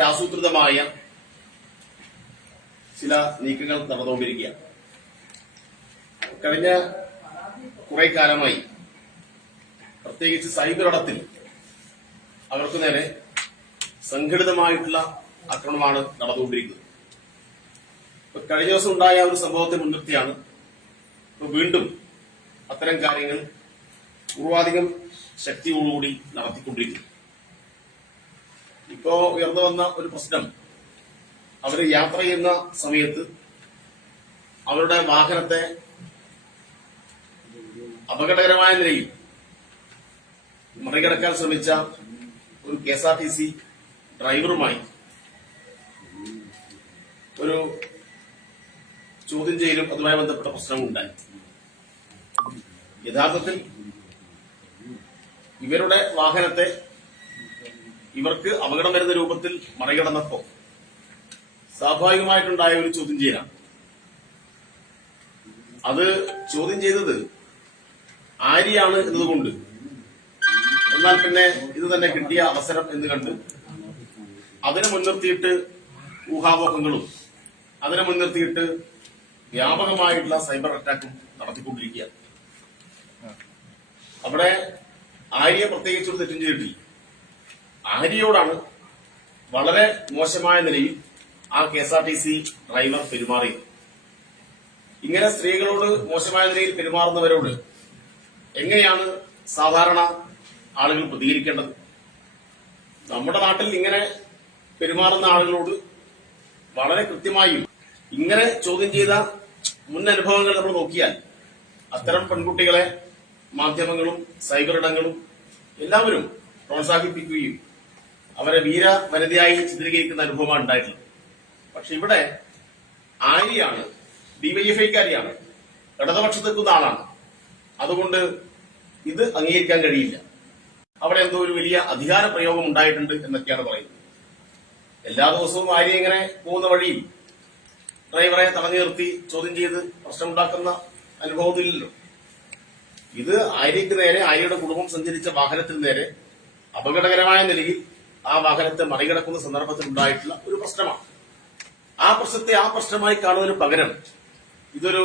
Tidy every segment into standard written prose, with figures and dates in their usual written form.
വളരെ ആസൂത്രിതമായ ചില നീക്കങ്ങൾ നടന്നുകൊണ്ടിരിക്കുകയാണ്. കഴിഞ്ഞ കുറെ കാലമായി പ്രത്യേകിച്ച് സൈബർ ഇടത്തിൽ അവർക്ക് നേരെ സംഘടിതമായിട്ടുള്ള ആക്രമണമാണ് നടന്നുകൊണ്ടിരിക്കുന്നത്. കഴിഞ്ഞ ദിവസം ഉണ്ടായ ഒരു സംഭവത്തെ മുൻനിർത്തിയാണ് വീണ്ടും അത്തരം കാര്യങ്ങൾ പൂർവാധികം ശക്തിയോടുകൂടി നടത്തിക്കൊണ്ടിരിക്കുന്നു. ഇപ്പോ ഉയർന്നു വന്ന ഒരു പ്രശ്നം, അവര് യാത്ര ചെയ്യുന്ന സമയത്ത് അവരുടെ വാഹനത്തെ അപകടകരമായ നിലയിൽ മറികടക്കാൻ ശ്രമിച്ച ഒരു KSRTC ഡ്രൈവറുമായി ഒരു ചോദ്യം ചെയ്യലും അതുമായി ബന്ധപ്പെട്ട പ്രശ്നവും ഉണ്ടായി. യഥാർത്ഥത്തിൽ ഇവരുടെ വാഹനത്തെ ഇവർക്ക് അപകടം വരുന്ന രൂപത്തിൽ മറികടന്നപ്പോ സ്വാഭാവികമായിട്ടുണ്ടായ ഒരു ചോദ്യം ചെയ്യലാണ്. അത് ചോദ്യം ചെയ്തത് ആര്യാണ് എന്നതുകൊണ്ട്, എന്നാൽ പിന്നെ ഇത് തന്നെ കിട്ടിയ അവസരം എന്ന് കണ്ട് അതിനെ മുൻനിർത്തിയിട്ട് ഊഹാപോഹങ്ങളും അതിനെ മുൻനിർത്തിയിട്ട് വ്യാപകമായിട്ടുള്ള സൈബർ അറ്റാക്കും നടത്തിക്കൊണ്ടിരിക്കുകയാണ്. അവിടെ ആര്യ പ്രത്യേകിച്ചൊരു തെറ്റും ചെയ്തിട്ടില്ല. ആര്യയോടാണ് വളരെ മോശമായ നിലയിൽ ആ KSRTC ഡ്രൈവർ പെരുമാറിയത്. ഇങ്ങനെ സ്ത്രീകളോട് മോശമായ നിലയിൽ പെരുമാറുന്നവരോട് എങ്ങനെയാണ് സാധാരണ ആളുകൾ പ്രതികരിക്കേണ്ടത്? നമ്മുടെ നാട്ടിൽ ഇങ്ങനെ പെരുമാറുന്ന ആളുകളോട് വളരെ കൃത്യമായും ഇങ്ങനെ ചോദ്യം ചെയ്ത മുൻ അനുഭവങ്ങൾ നമ്മൾ നോക്കിയാൽ അത്തരം പെൺകുട്ടികളെ മാധ്യമങ്ങളും സൈബർ ഇടങ്ങളും എല്ലാവരും പ്രോത്സാഹിപ്പിക്കുകയും അവരെ വീര വനിതയായി ചിത്രീകരിക്കുന്ന അനുഭവമാണ് ഉണ്ടായിട്ടുള്ളത്. പക്ഷെ ഇവിടെ ആര്യാണ്, DYFIക്കാരിയാണ്, ഇടതുപക്ഷത്ത് നിൽക്കുന്ന ആളാണ്. അതുകൊണ്ട് ഇത് അംഗീകരിക്കാൻ കഴിയില്ല. അവിടെ എന്തോ ഒരു വലിയ അധികാര പ്രയോഗം ഉണ്ടായിട്ടുണ്ട് എന്നൊക്കെയാണ് പറയുന്നത്. എല്ലാ ദിവസവും ആര്യ ഇങ്ങനെ പോകുന്ന വഴിയിൽ ഡ്രൈവറെ തടഞ്ഞു നിർത്തി ചോദ്യം ചെയ്ത് പ്രശ്നമുണ്ടാക്കുന്ന അനുഭവത്തില്ലല്ലോ. ഇത് ആര്യയ്ക്ക് നേരെ, ആര്യയുടെ കുടുംബം സഞ്ചരിച്ച വാഹനത്തിന് നേരെ അപകടകരമായ നിലയിൽ ആ വാഹനത്തെ മറികടക്കുന്ന സന്ദർഭത്തിൽ ഉണ്ടായിട്ടുള്ള ഒരു പ്രശ്നമാണ്. ആ പ്രശ്നത്തെ ആ പ്രശ്നമായി കാണുന്നതിന് പകരം ഇതൊരു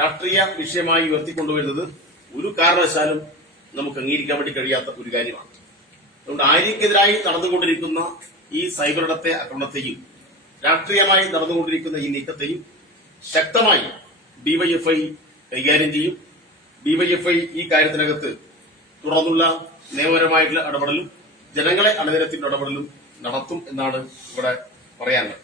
രാഷ്ട്രീയ വിഷയമായി ഉയർത്തിക്കൊണ്ടുവരുന്നത് ഒരു കാരണവശാലും നമുക്ക് അംഗീകരിക്കാൻ വേണ്ടി കഴിയാത്ത ഒരു കാര്യമാണ്. അതുകൊണ്ട് ആര്യക്കെതിരായി നടന്നുകൊണ്ടിരിക്കുന്ന ഈ സൈബർ ഇടത്തെ ആക്രമണത്തെയും രാഷ്ട്രീയമായി നടന്നുകൊണ്ടിരിക്കുന്ന ഈ നീക്കത്തെയും ശക്തമായി DYFI കൈകാര്യം ചെയ്യും. DYFI ഈ കാര്യത്തിനകത്ത് തുടർന്നുള്ള നിയമപരമായിട്ടുള്ള ഇടപെടലും ജനങ്ങളെ അണിനിരത്തിയുള്ള ഇടപെടലും നടത്തും എന്നാണ് ഇവിടെ പറയാനുള്ളത്.